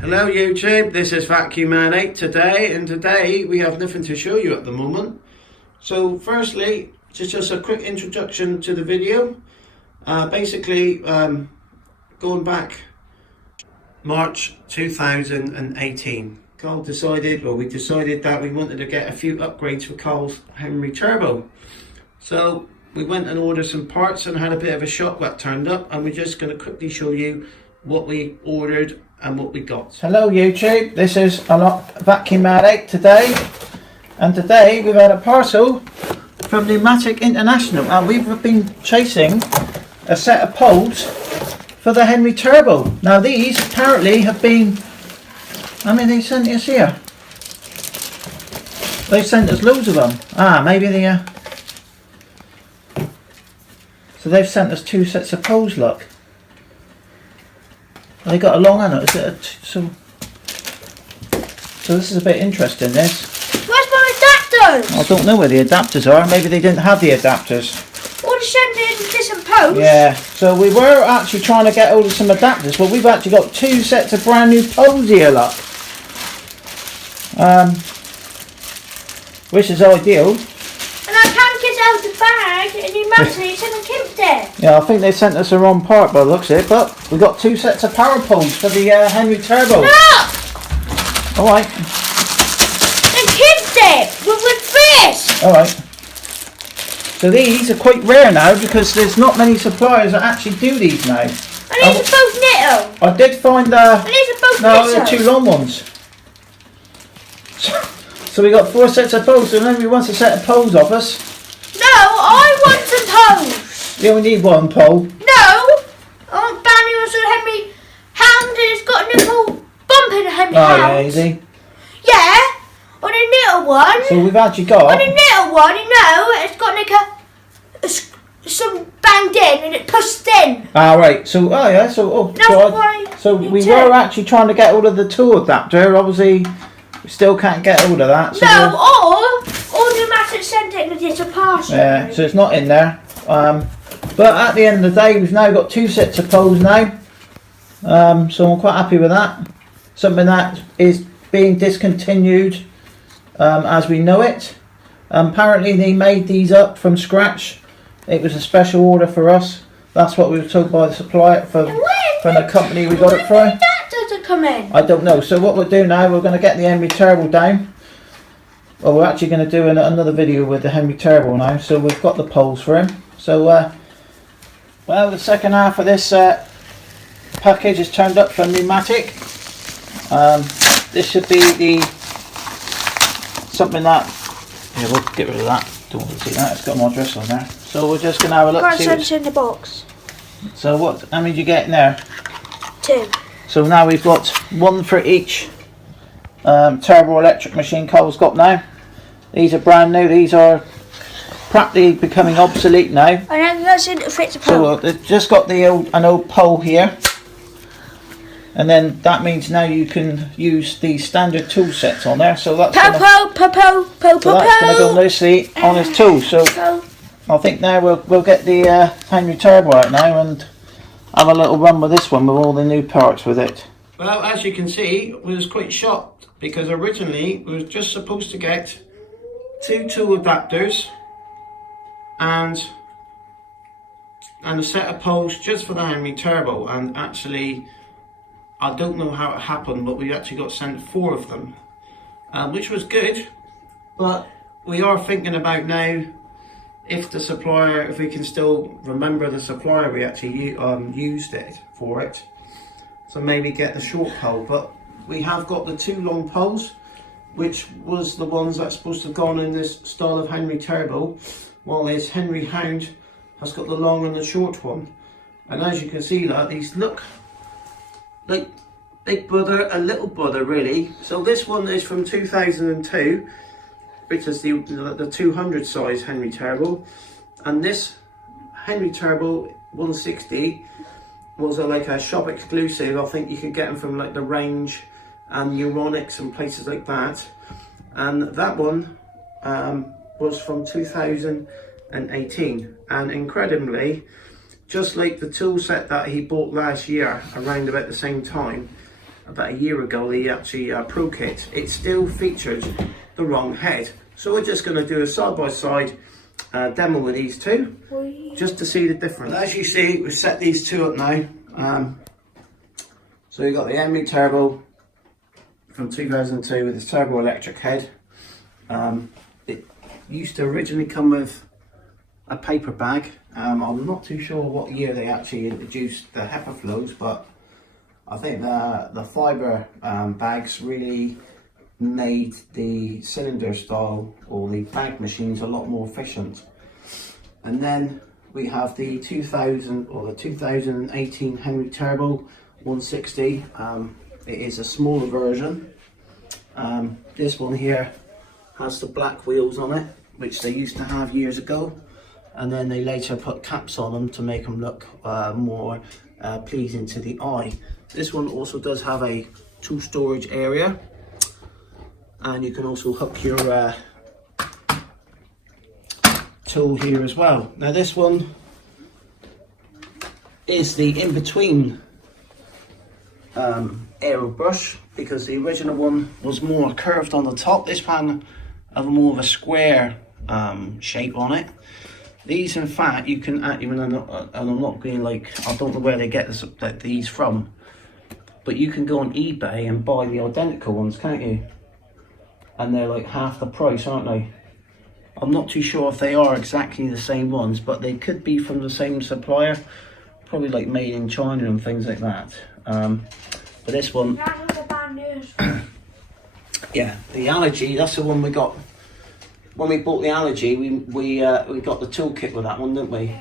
Hello YouTube, this is Vacuum Man 8 today, and today we have nothing to show you at the moment. So firstly, just a quick introduction to the video. Basically, going back March 2018, we decided that we wanted to get a few upgrades for Carl's Henry Turbo. So we went and ordered some parts and had a bit of a shock that turned up, and we're just going to quickly show you what we ordered and what we got. Hello YouTube, this is Vacuum Man 8 today, and today we've had a parcel from Pneumatic International, and we've been chasing a set of poles for the Henry Turbo. Now these apparently have been, I mean, they sent us here. They sent us loads of them. Maybe they so they've sent us two sets of poles, look. They got a long one. So this is a bit interesting, this. Where's my adapters? I don't know where the adapters are. Maybe they didn't have the adapters. Or they sent in different poles? Yeah, so we were actually trying to get hold of some adapters, but we've actually got two sets of brand new poles here, look. Which is ideal. And I can't get out the bag, and you must say someone kept it. Yeah, I think they sent us the wrong part by the looks of it, but we got two sets of power poles for the Henry Turbo. Look! Alright. They kept it with this. Alright. So these are quite rare now because there's not many suppliers that actually do these now. And these are both Nitto. I did find and these are both no, they're two long ones. So we got four sets of poles, so nobody wants a set of poles off us. No, I want some poles. You only need one pole. No, I want brand new ones for Henry Hound, and it's got a new bump in the Henry Hound. Yeah, easy. Yeah, on a Nitto one. So we've actually got On a Nitto one, you know, it's got like some banged in and it pushed in. Right. So we were actually trying to get hold of the tool adapter. Obviously, we still can't get hold of that. So or Pneumatic sent it and it's a parcel. Yeah, so it's not in there. But at the end of the day, we've now got two sets of poles now. So I'm quite happy with that. Something that is being discontinued as we know it. Apparently they made these up from scratch. It was a special order for us. That's what we were told by the supplier from the company we got it from. Come in. I don't know. So what we'll do now, we're going to get the Henry Turbo down. Well, we're actually going to do another video with the Henry Turbo now. So we've got the poles for him. So well, the second half of this package is turned up from Pneumatic. This should be the something that, yeah, we'll get rid of that. Don't want to see that. It's got my address on there. So we're just going to have a look. See what's in the box. So how many did you get in there? 2. So now we've got one for each turbo electric machine Cole's got now. These are brand new. These are practically becoming obsolete now. And then that's in to fit the pole. So they've just got an old pole here. And then that means now you can use the standard tool sets on there. So that's going to go nicely on his tool. So I think now we'll get the Henry Turbo out now and have a little run with this one with all the new parts with it. Well, as you can see, we was quite shocked because originally we were just supposed to get two tool adapters and a set of poles just for the Henry Turbo, and actually I don't know how it happened, but we actually got sent 4 of them, which was good. But we are thinking about now if we can still remember the supplier we actually used it for it. So maybe get the short pole, but we have got the 2 long poles, which was the ones that's supposed to have gone in this style of Henry Turbo, while this Henry Hound has got the long and the short one. And as you can see, these look like big brother and little brother really. So this one is from 2002, which is the 200 size Henry Turbo, and this Henry Turbo 160 was like a shop exclusive. I think you could get them from like the Range and Euronics and places like that, and that one was from 2018, and incredibly, just like the tool set that he bought last year around about the same time, about a year ago, the actually Pro Kit, it still features the wrong head. So we're just going to do a side-by-side demo with these two, just to see the difference. As you see, we've set these two up now. So you've got the Henry Turbo from 2002 with its turbo electric head. It used to originally come with a paper bag. I'm not too sure what year they actually introduced the HEPA flows, but I think the fibre bags really made the cylinder style or the bag machines a lot more efficient. And then we have the 2000 or the 2018 Henry Turbo 160. It is a smaller version. This one here has the black wheels on it, which they used to have years ago, and then they later put caps on them to make them look more pleasing to the eye. This one also does have a tool storage area, and you can also hook your tool here as well. Now this one is the in-between aero brush, because the original one was more curved on the top. This one has more of a square shape on it. These, in fact, you can even, and I'm not being like, I don't know where they get these from, but you can go on eBay and buy the identical ones, can't you? And they're like half the price, aren't they? I'm not too sure if they are exactly the same ones, but they could be from the same supplier, probably like made in China and things like that. But this one, yeah, the Allergy, that's the one we got. When we bought the Allergy, we got the toolkit with that one, didn't we?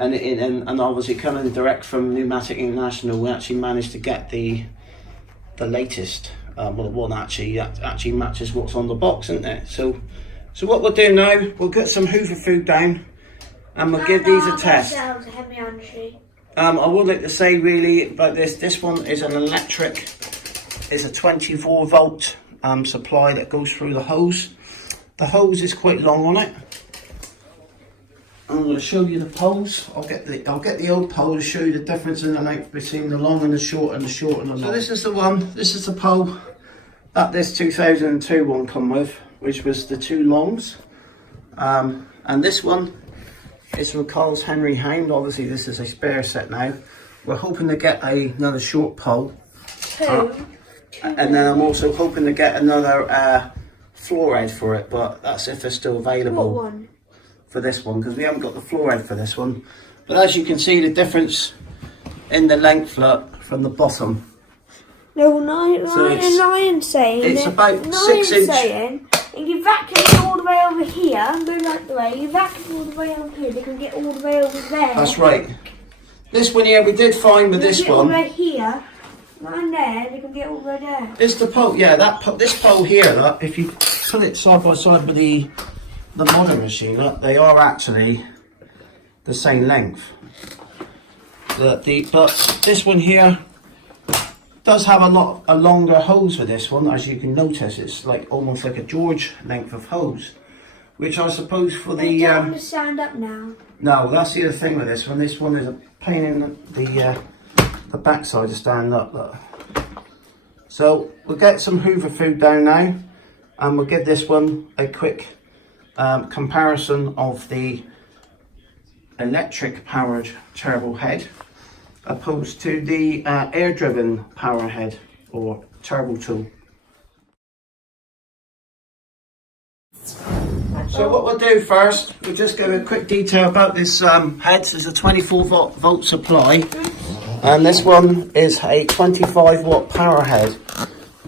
And obviously coming direct from Pneumatic International, we actually managed to get the latest, well, the one that actually matches what's on the box, isn't it? So what we'll do now, we'll get some Hoover food down, and we'll give these a test. I would like to say really about this one is an electric, it's a 24 volt supply that goes through the hose. The hose is quite long on it. I'm going to show you the poles. I'll get the old pole to show you the difference in the length between the long and the short and the short and the long. So this is the one, this is the pole that this 2002 one come with, which was the two longs. And this one is from Carl's Henry Hound. Obviously this is a spare set now. We're hoping to get another short pole. And then I'm also hoping to get another floor head for it, but that's if they're still available. What one? For this one, because we haven't got the floor head for this one. But as you can see, the difference in the length from the bottom. No, Ryan's saying it's about 6 inch. Saying, if you vacuum it all the way over here and go that way, you vacuum all the way over here, they can get all the way over there. That's right. This one here, we did find with this one. Right here. Right there, they can get all the way there. It's the pole, yeah. This pole here, look, if you put it side by side with the modern machine, look, they are actually the same length. But this one here does have a longer hose for this one, as you can notice. It's like almost like a George length of hose, which I suppose for the. Don't want to stand up now. No, that's the other thing with this one. This one is a pain in the backside to stand up. Look. So we'll get some Hoover food down now, and we'll give this one a quick comparison of the electric powered turbo head opposed to the air driven power head or turbo tool. So what we'll do first, we'll just give a quick detail about this head. There's a 24 volt supply, and this one is a 25 watt power head.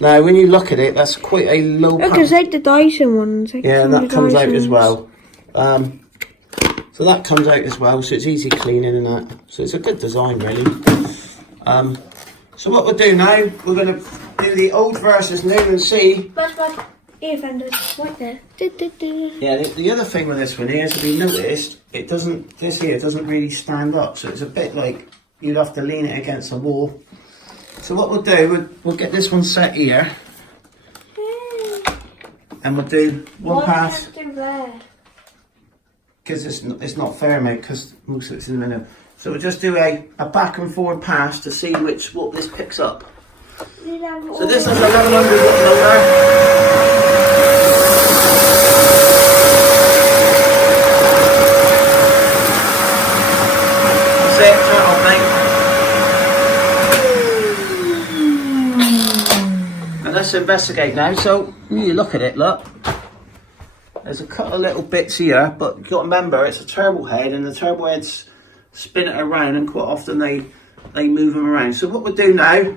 Now when you look at it, that's quite a low power. It's like the Dyson ones. Yeah, and that comes out as well. So that comes out as well, so it's easy cleaning and that. So it's a good design really. So what we'll do now, we're going to do the old versus new and see. Ear fenders, right there. Yeah, the other thing with this one here is, if you noticed, this here doesn't really stand up, so it's a bit like you'd have to lean it against a wall. So what we'll do, we'll get this one set here, and we'll do one pass, because it's not fair, mate, because most of it's in the middle. So we'll just do a back and forward pass to see what this picks up. So this is a 1100 watt motor. That's it, turn it off, mate. And let's investigate now. So you look at it, look. There's a couple of little bits here, but you've got to remember it's a turbo head, and the turbo heads spin it around, and quite often they move them around. So what we'll do now,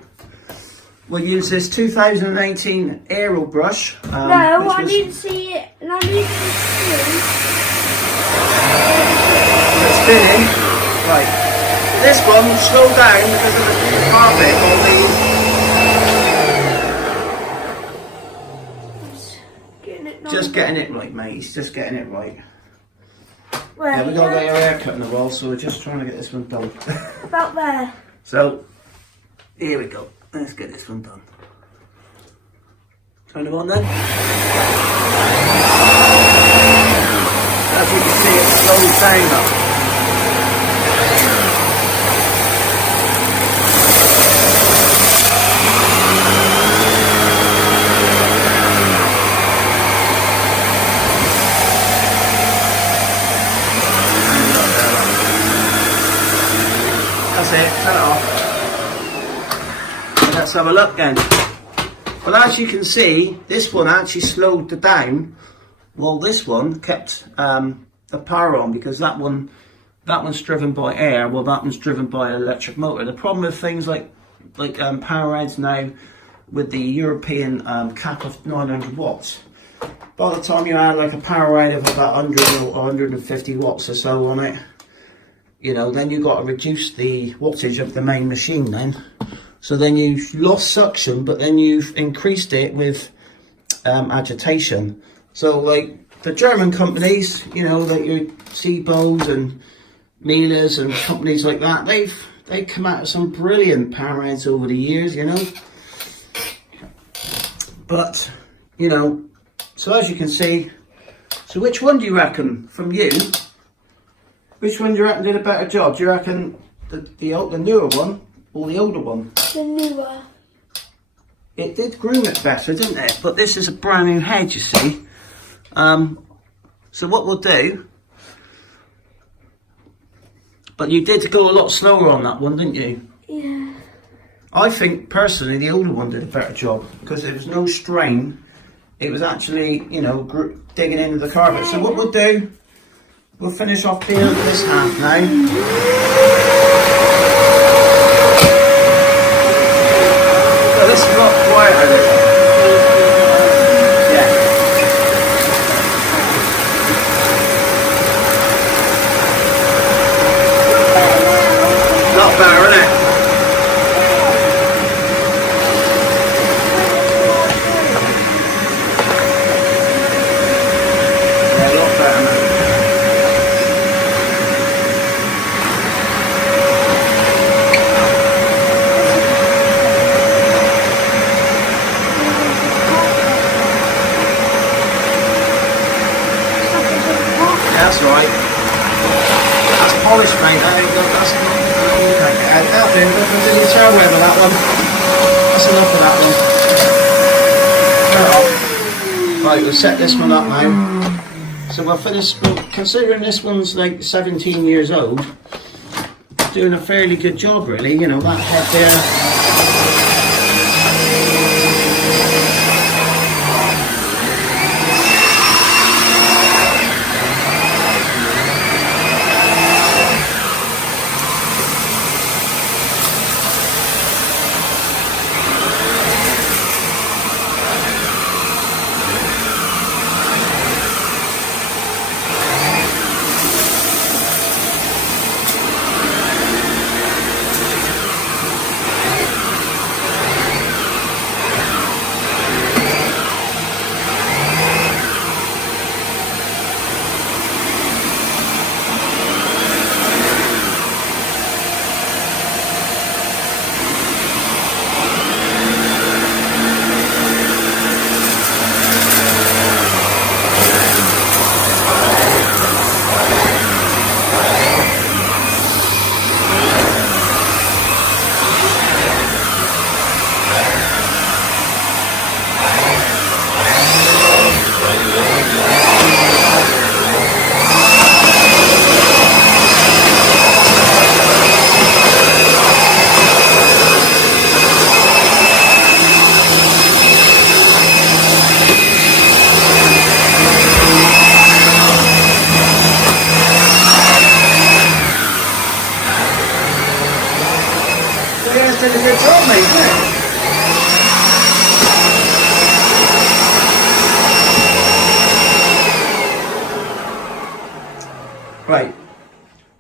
we'll use this 2018 Aero brush. No, I need to see it, and I need to see it's spinning. Right. This one will slow down because of the carpet or just getting it right, mate. He's just getting it right. Yeah, we gotta get your hair cut in the wall, so we're just trying to get this one done. About there. So, here we go. Let's get this one done. Turn it on then. As you can see, it slows down up. That's it, turn it off. Let's have a look then. Well, as you can see, this one actually slowed it down, while this one kept the power on, because that one's driven by air, while that one's driven by an electric motor. The problem with things like power heads now, with the European cap of 900 watts, by the time you add like a power head of about 100 or 150 watts or so on it, you know, then you've got to reduce the wattage of the main machine then. So then you've lost suction, but then you've increased it with agitation. So like the German companies, you know, like your Seabos and Miele's and companies like that, they've come out with some brilliant power heads over the years, you know. But, you know, so as you can see, so which one do you reckon from you? Which one do you reckon did a better job? Do you reckon the newer one or the older one? The newer. It did groom it better, didn't it? But this is a brand new head, you see. So what we'll do, but you did go a lot slower on that one, didn't you? Yeah. I think personally the older one did a better job because there was no strain. It was actually, you know, digging into the carpet. So what we'll do, we'll finish off building this half now. So this is a lot quieter. Yeah. A lot better, isn't it? Yeah, a lot better, man. That's right. That's polished, mate. That's that'll do. There's any tail weather that one. That's enough of that one. Right, we'll set this one up now. So we'll finish. Considering this one's like 17 years old, doing a fairly good job, really. You know, that head there.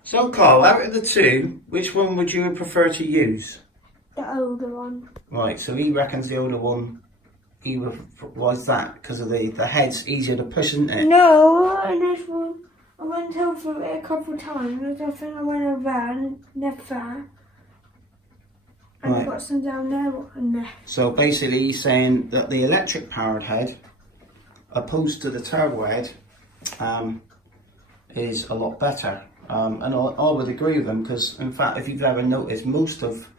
So Carl, out of the two, which one would you prefer to use? The older one. Right, so he reckons the older one, why is that? Because of the head's easier to push, isn't it? No, and this one, I went over it a couple of times. I think I went over and left there. And Right. I got some down there and there. So basically he's saying that the electric powered head, opposed to the turbo head, is a lot better. And I would agree with him, because in fact, if you've ever noticed, most of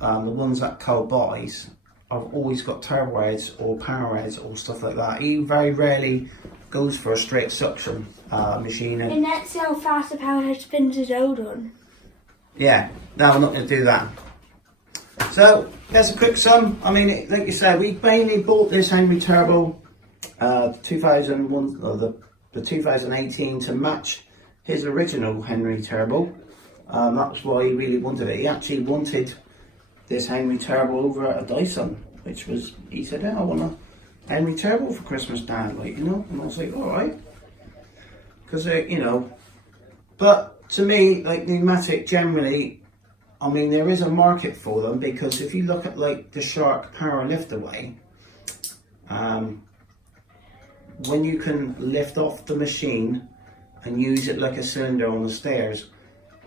the ones that Carl buys have always got turbo heads or power heads or stuff like that. He very rarely goes for a straight suction machine. And that's how fast the power head spins his old one. Yeah, no, I'm not going to do that. So, there's a quick sum. I mean, like you said, we mainly bought this Henry Turbo 2001, or the 2018 to match his original Henry Turbo. That was why he really wanted it. He actually wanted this Henry Turbo over a Dyson, which was, he said, I want a Henry Turbo for Christmas, Dad, like, you know, and I was like, alright. Because, you know, but to me, like, pneumatic generally, I mean, there is a market for them, because if you look at like the Shark Power Lift Away, when you can lift off the machine and use it like a cylinder on the stairs,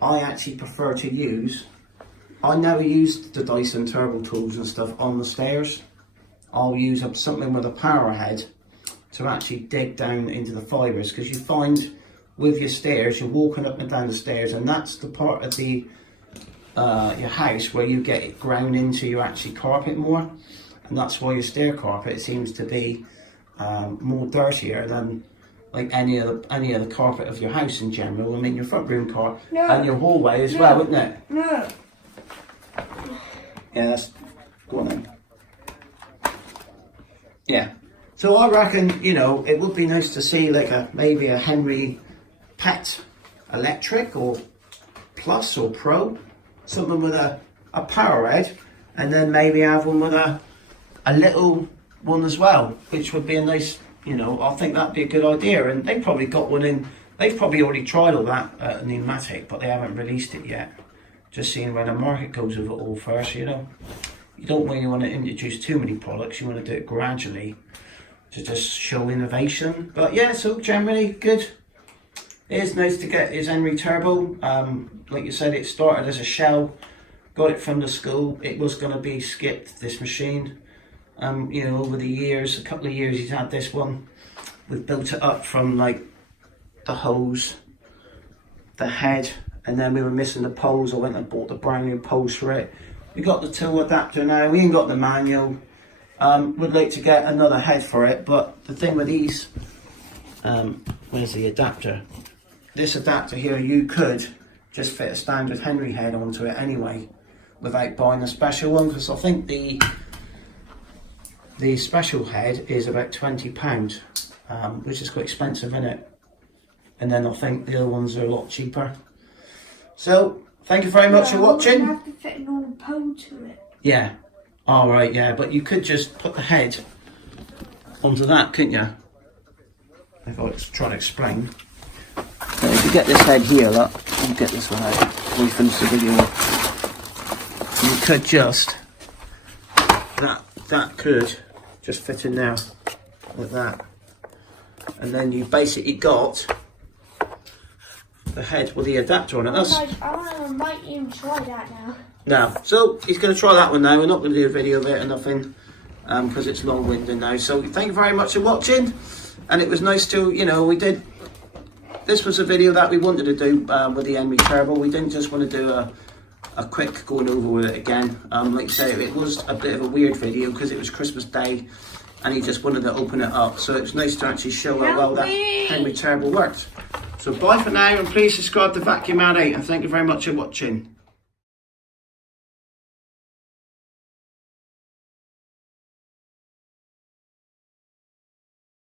I actually prefer to use, I never used the Dyson turbo tools and stuff on the stairs. I'll use up something with a power head to actually dig down into the fibres, because you find with your stairs, you're walking up and down the stairs, and that's the part of the your house where you get it ground into your actually carpet more, and that's why your stair carpet seems to be more dirtier than like any other carpet of your house in general. I mean, your front room carpet and your hallway as well, isn't it? No. Yeah, that's go on then. Yeah. So I reckon, you know, it would be nice to see like maybe a Henry Pet Electric or Plus or Pro, something with a power head, and then maybe have one with a little one as well, which would be a nice, you know, I think that'd be a good idea. And they've probably got one in, they've probably already tried all that pneumatic, but they haven't released it yet. Just seeing where the market goes with it all first, you know. You don't really want to introduce too many products, you want to do it gradually to just show innovation. But yeah, so generally good. It is nice to get his Henry Turbo. Like you said, it started as a shell, got it from the school. It was going to be skipped, this machine. You know, over the years, a couple of years he's had this one. We've built it up from like the hose, the head, and then we were missing the poles. I went and bought the brand new poles for it. We got the tool adapter now, we ain't got the manual. We'd like to get another head for it, but the thing with these, where's the adapter? This adapter here, you could just fit a standard Henry head onto it anyway, without buying a special one, because I think the special head is about £20, which is quite expensive, isn't it? And then I think the other ones are a lot cheaper. So, thank you very much for watching. You have to fit an old pole to it. Yeah. Alright, yeah, but you could just put the head onto that, couldn't you? If I try to explain. So if you get this head here, look, I'll get this one out before we finish the video. You could just, that could just fit in there, like that. And then you basically got the head with the adapter on it. That's, I might even try that now. no, so he's going to try that one now. We're not going to do a video of it or nothing, because it's long-winded now. So thank you very much for watching, and it was nice to, you know, this was a video that we wanted to do with the Henry Turbo. We didn't just want to do a quick going over with it again. Like you say, it was a bit of a weird video because it was Christmas Day, and he just wanted to open it up. So it was nice to actually show how well that Henry Turbo worked. So bye for now, and please subscribe to Vacuum Addict, and thank you very much for watching.